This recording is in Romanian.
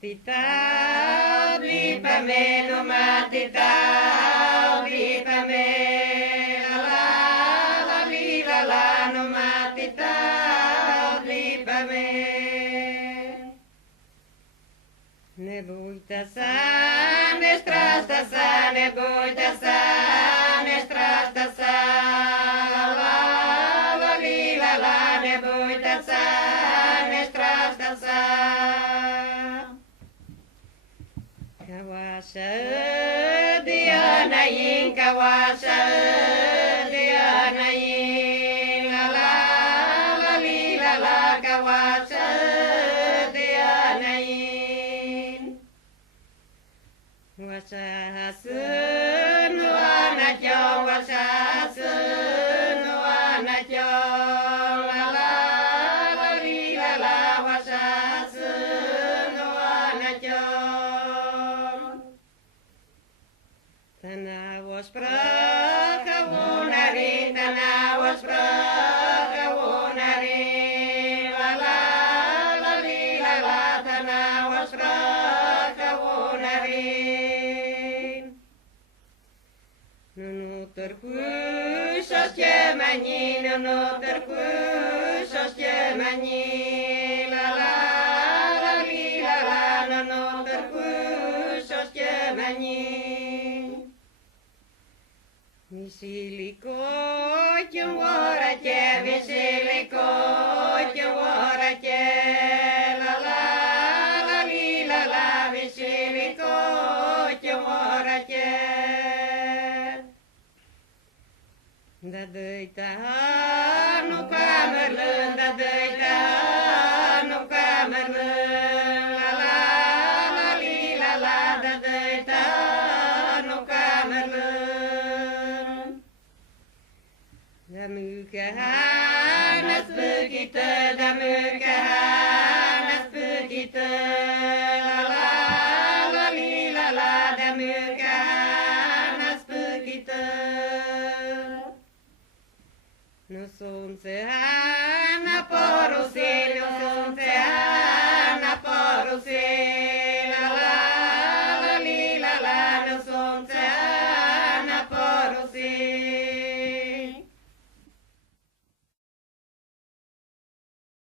matita, blipame no matita, blipame la li la no matita, blipame. Ne buita sa, ne strasta sa, ne buita sa, ne strasta sa, la li la ne buita sa, ne strasta sa. Kawasa dianayin, kawasa dianayin, la li la kawasa dianayin. Wasa hasun wana jong, wasa hasun wana jong, la li la wasa hasun wana jong. Tanawas prakawunarin, tanawas prakawunarin, la li la tanawas prakawunarin. Nunuturkusos jemani, nunuturkusos jemani, la li la nunuturkusos jemani. Misiliko